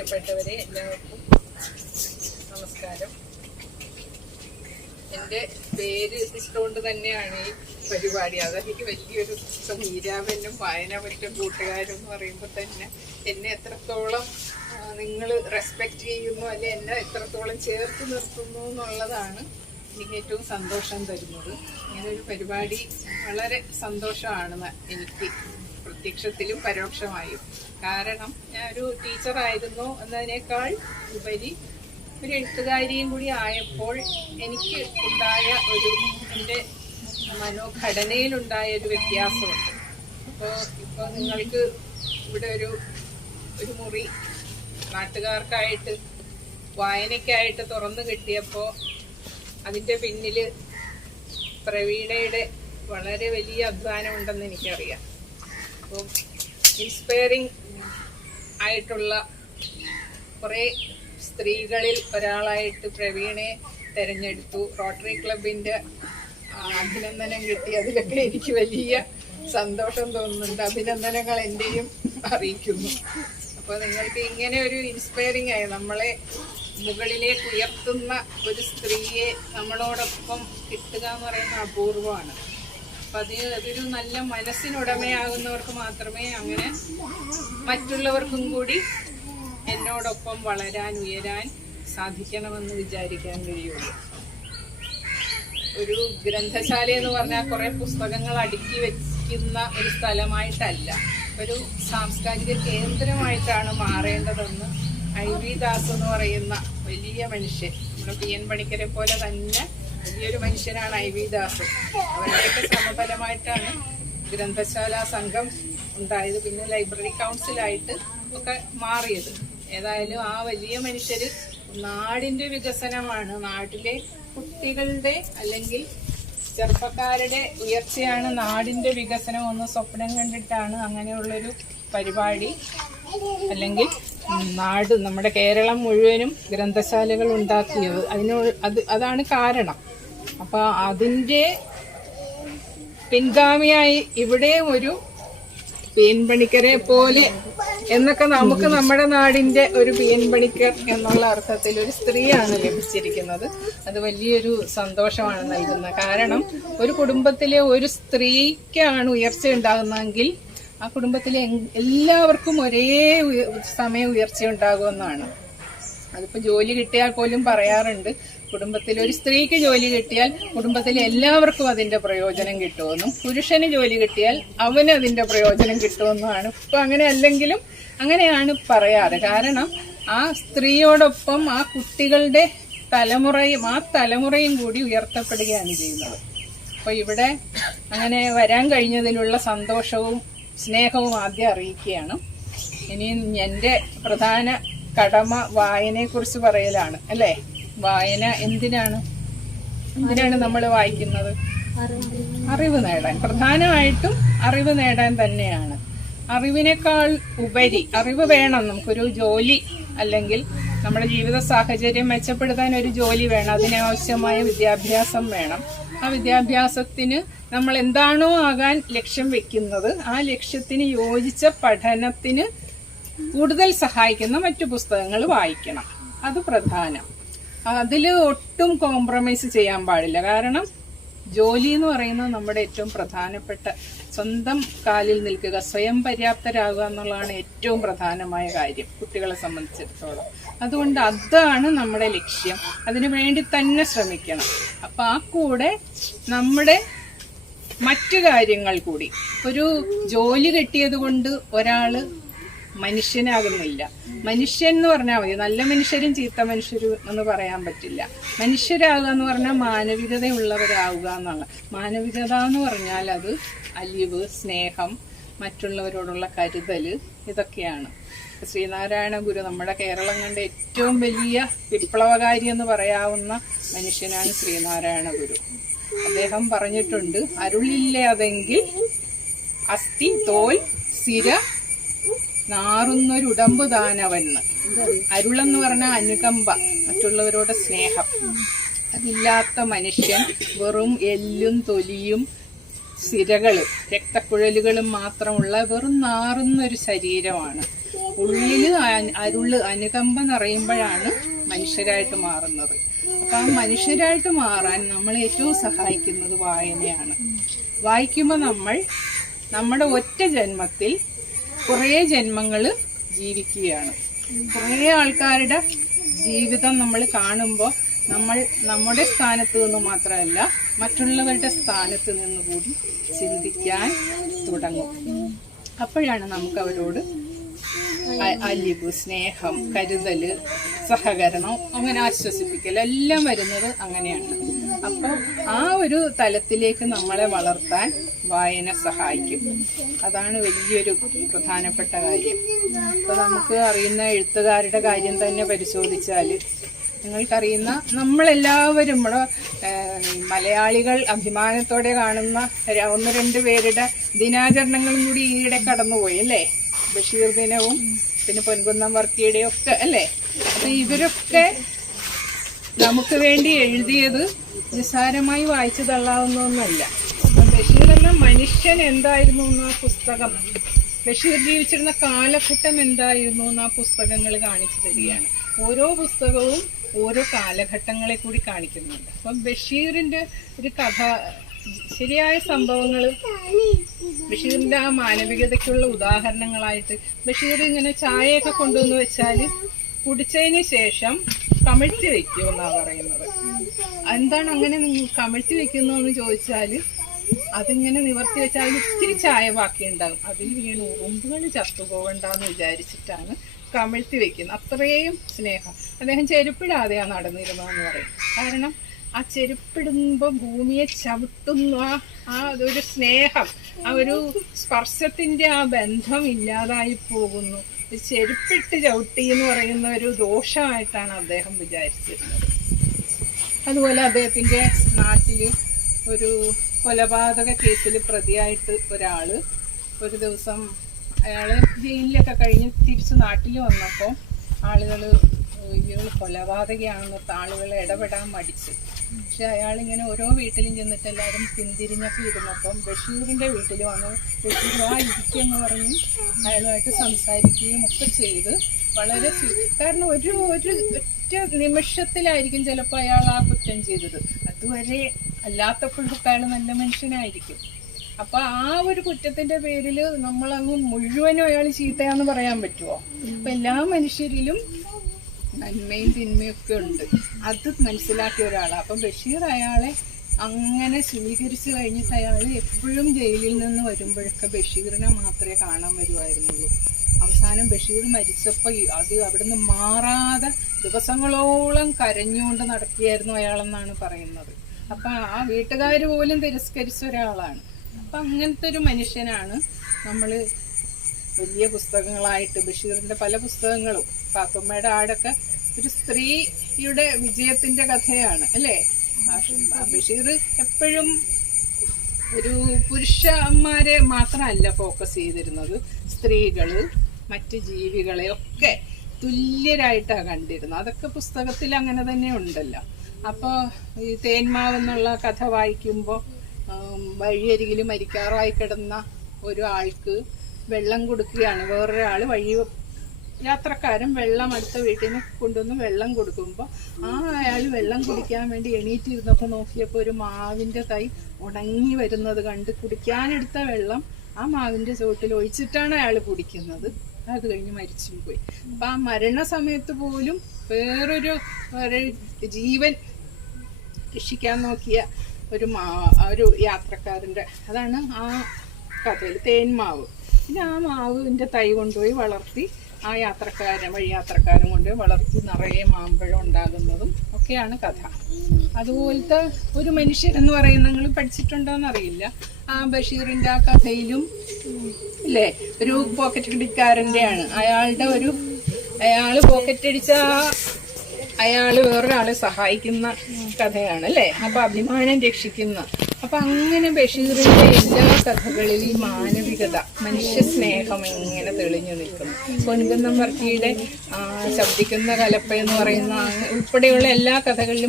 പ്രിയപ്പെട്ടവരെ, എല്ലാവർക്കും നമസ്കാരം. എൻ്റെ പേര് ഇട്ടുകൊണ്ട് തന്നെയാണ് ഈ പരിപാടി. അതെനിക്ക് വലിയൊരു നീരാവനും വായന പറ്റ കൂട്ടുകാരും എന്ന് പറയുമ്പോൾ തന്നെ എന്നെ എത്രത്തോളം നിങ്ങൾ റെസ്പെക്റ്റ് ചെയ്യുന്നു, അല്ലെ എന്നെ എത്രത്തോളം ചേർത്ത് നിർത്തുന്നു എന്നുള്ളതാണ് എനിക്ക് ഏറ്റവും സന്തോഷം തരുന്നത്. ഇങ്ങനൊരു പരിപാടി വളരെ സന്തോഷമാണ് എനിക്ക്, പ്രത്യക്ഷത്തിലും പരോക്ഷമായും. കാരണം ഞാനൊരു ടീച്ചറായിരുന്നു എന്നതിനേക്കാൾ ഉപരി ഒരു എഴുത്തുകാരിയും കൂടി ആയപ്പോൾ എനിക്ക് ഉണ്ടായ എൻ്റെ മനോഘടനയിലുണ്ടായ ഒരു വ്യത്യാസമുണ്ട്. ഇപ്പോൾ നിങ്ങൾക്ക് ഇവിടെ ഒരു മുറി നാട്ടുകാർക്കായിട്ട് വായനയ്ക്കായിട്ട് തുറന്നു കിട്ടിയപ്പോൾ അതിൻ്റെ പിന്നിൽ പ്രവീണയുടെ വളരെ വലിയ അധ്വാനം ഉണ്ടെന്ന് എനിക്കറിയാം. അപ്പോൾ ഇൻസ്പയറിംഗ് ആയിട്ടുള്ള കുറേ സ്ത്രീകളിൽ ഒരാളായിട്ട് പ്രവീണയെ തിരഞ്ഞെടുത്തു. റോട്ടറി ക്ലബിൻ്റെ അഭിനന്ദനം കിട്ടി. അതിലൊക്കെ എനിക്ക് വലിയ സന്തോഷം തോന്നുന്നുണ്ട്. അഭിനന്ദനങ്ങൾ എൻ്റെയും അറിയിക്കുന്നു. അപ്പോൾ നിങ്ങൾക്ക് ഇങ്ങനെ ഒരു ഇൻസ്പയറിംഗ് ആയി നമ്മളെ മുകളിലേക്ക് ഉയർത്തുന്ന ഒരു സ്ത്രീയെ നമ്മളോടൊപ്പം കിട്ടുക എന്ന് പറയുന്നത് അപൂർവമാണ്. അപ്പം അതൊരു നല്ല മനസ്സിനുടമയാകുന്നവർക്ക് മാത്രമേ അങ്ങനെ മറ്റുള്ളവർക്കും കൂടി എന്നോടൊപ്പം വളരാൻ, ഉയരാൻ സാധിക്കണമെന്ന് വിചാരിക്കാൻ കഴിയുള്ളൂ. ഒരു ഗ്രന്ഥശാല എന്ന് പറഞ്ഞാൽ കുറേ പുസ്തകങ്ങൾ അടുക്കി വയ്ക്കുന്ന ഒരു സ്ഥലമായിട്ടല്ല, ഒരു സാംസ്കാരിക കേന്ദ്രമായിട്ടാണ് മാറേണ്ടതെന്ന് IV ദാസ് എന്ന് പറയുന്ന വലിയ മനുഷ്യൻ, നമ്മുടെ PN പണിക്കരെ പോലെ തന്നെ വലിയൊരു മനുഷ്യനാണ് IV ദാസ്. അവരുടെയൊക്കെ ശ്രമഫലമായിട്ടാണ് ഗ്രന്ഥശാല സംഘം ഉണ്ടായത്, പിന്നെ ലൈബ്രറി കൗൺസിലായിട്ട് ഒക്കെ മാറിയത്. ഏതായാലും ആ വലിയ മനുഷ്യർ നാടിൻ്റെ വികസനമാണ്, നാട്ടിലെ കുട്ടികളുടെ അല്ലെങ്കിൽ ചെറുപ്പക്കാരുടെ ഉയർച്ചയാണ് നാടിൻ്റെ വികസനം ഒന്ന് സ്വപ്നം കണ്ടിട്ടാണ് അങ്ങനെയുള്ളൊരു പരിപാടി, അല്ലെങ്കിൽ നാട് നമ്മുടെ കേരളം മുഴുവനും ഗ്രന്ഥശാലകൾ ഉണ്ടാക്കിയത്. അതാണ് കാരണം. അപ്പോൾ അതിൻ്റെ പിൻഗാമിയായി ഇവിടെ ഒരു PN പണിക്കരെ പോലെ എന്നൊക്കെ നമുക്ക് നമ്മുടെ നാടിൻ്റെ ഒരു PN പണിക്കർ എന്നുള്ള അർത്ഥത്തിൽ ഒരു സ്ത്രീയാണ് ലഭിച്ചിരിക്കുന്നത്. അത് വലിയൊരു സന്തോഷമാണ് നൽകുന്നത്. കാരണം ഒരു കുടുംബത്തിലെ ഒരു സ്ത്രീക്കാണ് ഉയർച്ച ഉണ്ടാകുന്നതെങ്കിൽ ആ കുടുംബത്തിലെ എല്ലാവർക്കും ഒരേ സമയം ഉയർച്ച ഉണ്ടാകുമെന്നാണ്. അതിപ്പോൾ ജോലി കിട്ടിയാൽ പോലും പറയാറുണ്ട്, കുടുംബത്തിൽ ഒരു സ്ത്രീക്ക് ജോലി കിട്ടിയാൽ കുടുംബത്തിലെ എല്ലാവർക്കും അതിൻ്റെ പ്രയോജനം കിട്ടുമെന്നും, പുരുഷന് ജോലി കിട്ടിയാൽ അവന് അതിൻ്റെ പ്രയോജനം കിട്ടുമെന്നുമാണ്. ഇപ്പം അങ്ങനെ അല്ലെങ്കിലും അങ്ങനെയാണ് പറയാറ്. കാരണം ആ സ്ത്രീയോടൊപ്പം ആ കുട്ടികളുടെ തലമുറയും കൂടി ഉയർത്തപ്പെടുകയാണ് ചെയ്യുന്നത്. അപ്പോൾ ഇവിടെ അങ്ങനെ വരാൻ കഴിഞ്ഞതിലുള്ള സന്തോഷവും സ്നേഹവും ആദ്യം അറിയിക്കുകയാണ്. ഇനി എൻ്റെ പ്രധാന കടമ വായനയെക്കുറിച്ച് പറയലാണ്, അല്ലേ? വായന എന്തിനാണ് നമ്മൾ വായിക്കുന്നത്? അറിവ് നേടാൻ, പ്രധാനമായിട്ടും അറിവ് നേടാൻ തന്നെയാണ്. അറിവിനേക്കാൾ ഉപരി അറിവ് വേണം. നമുക്കൊരു ജോലി അല്ലെങ്കിൽ നമ്മുടെ ജീവിത സാഹചര്യം മെച്ചപ്പെടുത്താൻ ഒരു ജോലി വേണം, അതിനാവശ്യമായ വിദ്യാഭ്യാസം വേണം. ആ വിദ്യാഭ്യാസത്തിന് നമ്മൾ എന്താണോ ആകാൻ ലക്ഷ്യം വെക്കുന്നത് ആ ലക്ഷ്യത്തിന് യോജിച്ച പഠനത്തിന് കൂടുതൽ സഹായിക്കുന്ന മറ്റു പുസ്തകങ്ങൾ വായിക്കണം. അത് പ്രധാനം. അതിൽ ഒട്ടും കോംപ്രമൈസ് ചെയ്യാൻ പാടില്ല. കാരണം ജോലി എന്ന് പറയുന്നത് നമ്മുടെ ഏറ്റവും പ്രധാനപ്പെട്ട, സ്വന്തം കാലിൽ നിൽക്കുക, സ്വയം പര്യാപ്തരാകുക എന്നുള്ളതാണ് ഏറ്റവും പ്രധാനമായ കാര്യം കുട്ടികളെ സംബന്ധിച്ചിടത്തോളം. അതുകൊണ്ട് അതാണ് നമ്മുടെ ലക്ഷ്യം. അതിനു വേണ്ടി തന്നെ ശ്രമിക്കണം. അപ്പം ആ കൂടെ നമ്മുടെ മറ്റു കാര്യങ്ങൾ കൂടി. ഒരു ജോലി കിട്ടിയത് കൊണ്ട് ഒരാൾ മനുഷ്യനാകുന്നില്ല. മനുഷ്യൻ എന്ന് പറഞ്ഞാൽ മതി. നല്ല മനുഷ്യരും ചീത്ത മനുഷ്യരും എന്ന് പറയാൻ പറ്റില്ല. മനുഷ്യരാകുക എന്ന് പറഞ്ഞാൽ മാനവികതയുള്ളവരാകുക എന്നുള്ള. മാനവികത എന്ന് പറഞ്ഞാൽ അത് അലിവ്, സ്നേഹം, മറ്റുള്ളവരോടുള്ള കരുതൽ, ഇതൊക്കെയാണ്. ശ്രീനാരായണ ഗുരു നമ്മുടെ കേരളം കണ്ട ഏറ്റവും വലിയ വിപ്ലവകാരി എന്ന് പറയാവുന്ന മനുഷ്യനാണ് ശ്രീനാരായണ ഗുരു. അദ്ദേഹം പറഞ്ഞിട്ടുണ്ട്, അരുളില്ലാതെങ്കിൽ അസ്ഥി, തോൽ, സിര നാറുന്നൊരുടമ്പ് താനവന്ന്. അരുളെന്ന് പറഞ്ഞാൽ അനുകമ്പ, മറ്റുള്ളവരോട് സ്നേഹം. അതില്ലാത്ത മനുഷ്യൻ വെറും എല്ലും തൊലിയും സിരകളും രക്തക്കുഴലുകളും മാത്രമുള്ള വെറും നാറുന്നൊരു ശരീരമാണ്. ഉള്ളില് അനുകമ്പ നിറയുമ്പോഴാണ് മനുഷ്യരായിട്ട് മാറുന്നത്. അപ്പൊ ആ മനുഷ്യരായിട്ട് മാറാൻ നമ്മളെ ഏറ്റവും സഹായിക്കുന്നത് വായനയാണ്. വായിക്കുമ്പോൾ നമ്മൾ നമ്മുടെ ഒറ്റ ജന്മത്തിൽ കുറേ ജന്മങ്ങൾ ജീവിക്കുകയാണ്. കുറേ ആൾക്കാരുടെ ജീവിതം നമ്മൾ കാണുമ്പോൾ നമ്മൾ നമ്മുടെ സ്ഥാനത്ത് നിന്ന് മാത്രമല്ല മറ്റുള്ളവരുടെ സ്ഥാനത്ത് നിന്ന് കൂടി ചിന്തിക്കാൻ തുടങ്ങും. അപ്പോഴാണ് നമുക്ക് അവരോട് അലിവ്, സ്നേഹം, കരുതല്, സഹകരണം, അങ്ങനെ ആശ്വസിപ്പിക്കൽ എല്ലാം വരുന്നത് അങ്ങനെയാണ്. അപ്പോൾ ആ ഒരു തലത്തിലേക്ക് നമ്മളെ വളർത്താൻ വായന സഹായിക്കും. അതാണ് വലിയൊരു പ്രധാനപ്പെട്ട കാര്യം. അപ്പോൾ നമുക്ക് അറിയുന്ന എഴുത്തുകാരുടെ കാര്യം തന്നെ പരിശോധിച്ചാൽ നിങ്ങൾക്കറിയുന്ന നമ്മളെല്ലാവരും നമ്മുടെ മലയാളികൾ അഭിമാനത്തോടെ കാണുന്ന 1-2 പേരുടെ ദിനാചരണങ്ങളും കൂടി ഈയിടെ കടന്നുപോയി അല്ലേ? ബഷീർ ദിനവും പിന്നെ പൊൻകുന്നം വർക്കിയുടെയും ഒക്കെ അല്ലേ? അപ്പൊ ഇവരൊക്കെ നമുക്ക് വേണ്ടി എഴുതിയത് നിസ്സാരമായി വായിച്ചു തള്ളാവുന്നൊന്നുമല്ല. ബഷീർ എന്ന മനുഷ്യൻ എന്തായിരുന്നു എന്ന് ആ പുസ്തകം, ബഷീർ ജീവിച്ചിരുന്ന കാലഘട്ടം എന്തായിരുന്നു എന്ന് ആ പുസ്തകങ്ങൾ കാണിച്ചു തരികയാണ്. ഓരോ പുസ്തകവും ഓരോ കാലഘട്ടങ്ങളെ കൂടി കാണിക്കുന്നുണ്ട്. അപ്പം ബഷീറിന്റെ ഒരു കഥ, ശരിയായ സംഭവങ്ങൾ, ബഷീറിന്റെ ആ മാനവികതയ്ക്കുള്ള ഉദാഹരണങ്ങളായിട്ട് ബഷീർ ഇങ്ങനെ ചായയൊക്കെ കൊണ്ടുവന്ന് വെച്ചാൽ കുടിച്ചതിന് ശേഷം കമിഴ്ത്തി വെക്കുമെന്നാണ് പറയുന്നത്. എന്താണ് അങ്ങനെ കമിഴ്ത്തി വെക്കുന്നതെന്ന് ചോദിച്ചാൽ അതിങ്ങനെ നിവർത്തി വെച്ചാൽ ഇത്തിരി ചായ ബാക്കി ഉണ്ടാകും, അതിൽ വീണ് ഉറുമ്പുകൾ ചത്തുപോകണ്ടെന്ന് വിചാരിച്ചിട്ടാണ് കമിഴ്ത്തി വെക്കുന്നത്. അത്രയും സ്നേഹം. അദ്ദേഹം ചെരുപ്പിടാതെയാണ് നടന്നിരുന്നതെന്ന് പറയും. കാരണം ആ ചെരുപ്പിടുമ്പോൾ ഭൂമിയെ ചവിട്ടുന്ന ആ ഒരു സ്നേഹം, ആ ഒരു സ്പർശത്തിന്റെ ആ ബന്ധം ഇല്ലാതായി പോകുന്നു. ചെരുപ്പിട്ട് ചവിട്ടി എന്ന് പറയുന്ന ഒരു ദോഷമായിട്ടാണ് അദ്ദേഹം വിചാരിച്ചിരുന്നത്. അതുപോലെ അദ്ദേഹത്തിന്റെ നാട്ടിൽ ഒരു കൊലപാതക കേസിൽ പ്രതിയായിട്ട് ഒരാള് ഒരു ദിവസം അയാള് ജയിലിലൊക്കെ കഴിഞ്ഞ് തിരിച്ച് നാട്ടിൽ വന്നപ്പോൾ ആളുകൾ ഇയാൾ കൊലപാതകയാണെന്നൊക്കെ ആളുകൾ ഇടപെടാൻ മടിച്ചു. പക്ഷെ അയാളിങ്ങനെ ഓരോ വീട്ടിലും ചെന്നിട്ട് എല്ലാവരും പിന്തിരിഞ്ഞൊക്കെ ഇരുന്നപ്പം ബഷീറിന്റെ വീട്ടിൽ വന്ന് ബഷീർ ഇരിക്കുമെന്ന് പറഞ്ഞ് അയാളുമായിട്ട് സംസാരിക്കുകയും ഒക്കെ ചെയ്ത് വളരെ കാരണം ഒരു ഒറ്റ നിമിഷത്തിലായിരിക്കും ചിലപ്പോൾ അയാൾ ആ കുറ്റം ചെയ്തത്. അതുവരെ അല്ലാത്തപ്പോഴൊക്കെ അയാൾ നല്ല മനുഷ്യനായിരിക്കും. അപ്പൊ ആ ഒരു കുറ്റത്തിന്റെ പേരിൽ നമ്മളങ്ങ് മുഴുവനും അയാൾ ചീത്തയാന്ന് പറയാൻ പറ്റുമോ? അപ്പൊ എല്ലാ മനുഷ്യരിലും നന്മയും തിന്മയും ഒക്കെ ഉണ്ട്. അത് മനസ്സിലാക്കിയ ഒരാളാണ്. അപ്പം ബഷീർ അയാളെ അങ്ങനെ സ്വീകരിച്ചു കഴിഞ്ഞിട്ട് അയാൾ എപ്പോഴും ജയിലിൽ നിന്ന് വരുമ്പോഴൊക്കെ ബഷീറിനെ മാത്രമേ കാണാൻ വരുമായിരുന്നുള്ളൂ. അവസാനം ബഷീർ മരിച്ചപ്പോൾ അത് അവിടുന്ന് മാറാതെ ദിവസങ്ങളോളം കരഞ്ഞുകൊണ്ട് നടക്കുകയായിരുന്നു അയാളെന്നാണ് പറയുന്നത്. അപ്പം ആ വീട്ടുകാർ പോലും തിരസ്കരിച്ച ഒരാളാണ്. അപ്പം അങ്ങനത്തെ ഒരു മനുഷ്യനാണ് നമ്മൾ വലിയ പുസ്തകങ്ങളായിട്ട് ബഷീറിന്റെ പല പുസ്തകങ്ങളും, പാത്തുമ്മയുടെ ആടൊക്കെ ഒരു സ്ത്രീയുടെ വിജയത്തിന്റെ കഥയാണ് അല്ലേ? ബഷീർ എപ്പോഴും ഒരു പുരുഷന്മാരെ മാത്രമല്ല ഫോക്കസ് ചെയ്തിരുന്നത്, സ്ത്രീകള് മറ്റ് ജീവികളെ ഒക്കെ തുല്യരായിട്ടാണ് കണ്ടിരുന്നത്. അതൊക്കെ പുസ്തകത്തിൽ അങ്ങനെ തന്നെ ഉണ്ടല്ലോ. അപ്പോൾ ഈ തേന്മാവെന്നുള്ള കഥ വായിക്കുമ്പോൾ വഴിയരികിൽ മരിക്കാറായി കിടന്ന ഒരു ആൾക്ക് വെള്ളം കൊടുക്കുകയാണ്. വേറൊരാൾ യാത്രക്കാരൻ വെള്ളം അടുത്ത വീട്ടിൽ നിന്ന് കൊണ്ടുവന്ന് വെള്ളം കൊടുക്കുമ്പോൾ അയാൾ വെള്ളം കുടിക്കാൻ വേണ്ടി എണീറ്റിരുന്നപ്പോൾ നോക്കിയപ്പോൾ ഒരു മാവിൻ്റെ തൈ ഉണങ്ങി വരുന്നത് കണ്ട് കുടിക്കാനെടുത്ത വെള്ളം ആ മാവിൻ്റെ ചുവട്ടിൽ ഒഴിച്ചിട്ടാണ് അയാൾ കുടിക്കുന്നത്. അത് കഴിഞ്ഞ് മരിച്ചു പോയി. അപ്പം ആ മരണസമയത്ത് പോലും വേറൊരു ജീവൻ രക്ഷിക്കാൻ നോക്കിയ ഒരു യാത്രക്കാരൻ്റെ അതാണ് ആ കഥയിൽ തേന്മാവ്. പിന്നെ ആ മാവിൻ്റെ തൈ കൊണ്ടുപോയി വളർത്തി ആ വഴിയാത്രക്കാരൻ കൊണ്ടുപോയി വളർത്തി നിറയെ മാമ്പഴം ഉണ്ടാകുന്നതും ഒക്കെയാണ് കഥ. അതുപോലത്തെ ഒരു മനുഷ്യരെന്ന് പറയുന്നത് നിങ്ങൾ പഠിച്ചിട്ടുണ്ടോയെന്നറിയില്ല. ആ ബഷീറിൻ്റെ ആ കഥയിലും ഇല്ലേ ഒരു പോക്കറ്റ് അടിക്കാരൻ്റെയാണ്. അയാൾ പോക്കറ്റ് അടിച്ച അയാൾ വേറൊരാളെ സഹായിക്കുന്ന കഥയാണ് അല്ലേ? അപ്പൊ അഭിമാനം രക്ഷിക്കുന്ന. അപ്പൊ അങ്ങനെ ബഷീറിന്റെ എല്ലാ കഥകളിലും ഈ മാനവികത, മനുഷ്യ സ്നേഹം എങ്ങനെ തെളിഞ്ഞു നിൽക്കുന്നു. പൊൻകുന്നം വർക്കിയുടെ ശബ്ദിക്കുന്ന കലപ്പ എന്ന് പറയുന്ന ഉൾപ്പെടെയുള്ള എല്ലാ കഥകളിലും